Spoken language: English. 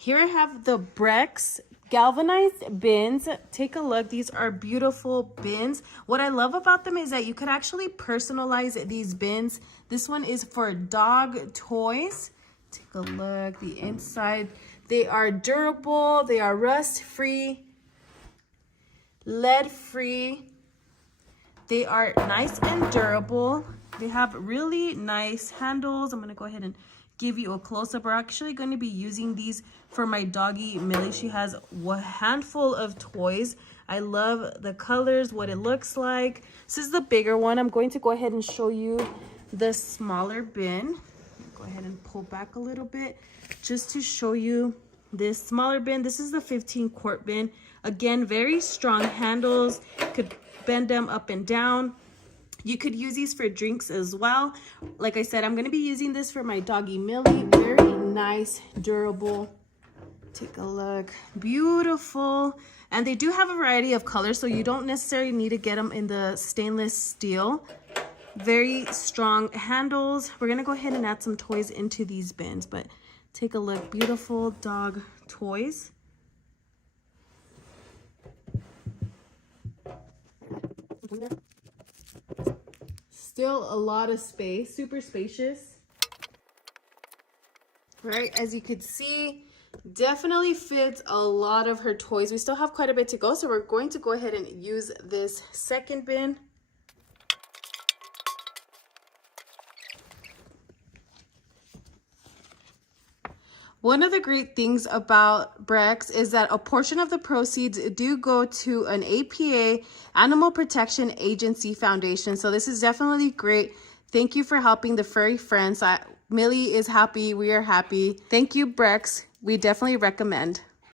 Here I have the BREKX galvanized bins. Take a look. These are beautiful bins. What I love about them is that you could actually personalize these bins. This one is for dog toys. Take a look. The inside. They are durable. They are rust-free, lead-free. They are nice and durable. They have really nice handles. I'm going to go ahead and give you a close-up. We're actually going to be using these for my doggy Millie. She has a handful of toys. I love the colors, what it looks like. This is the bigger one. I'm going to go ahead and show you the smaller bin. Go ahead and pull back a little bit just to show you this smaller bin. This is the 15-quart bin. Again, very strong handles. Could bend them up and down. You could use these for drinks as well. Like I said, I'm going to be using this for my doggy Millie. Very nice, durable. Take a look. Beautiful. And they do have a variety of colors, so you don't necessarily need to get them in the stainless steel. Very strong handles. We're going to go ahead and add some toys into these bins, but take a look. Beautiful dog toys. Still a lot of space, super spacious. Right, as you could see, definitely fits a lot of her toys. We still have quite a bit to go, so we're going to go ahead and use this second bin. One of the great things about BREKX is that a portion of the proceeds do go to an APA, Animal Protection Agency Foundation. So this is definitely great. Thank you for helping the furry friends. Millie is happy. We are happy. Thank you, BREKX. We definitely recommend.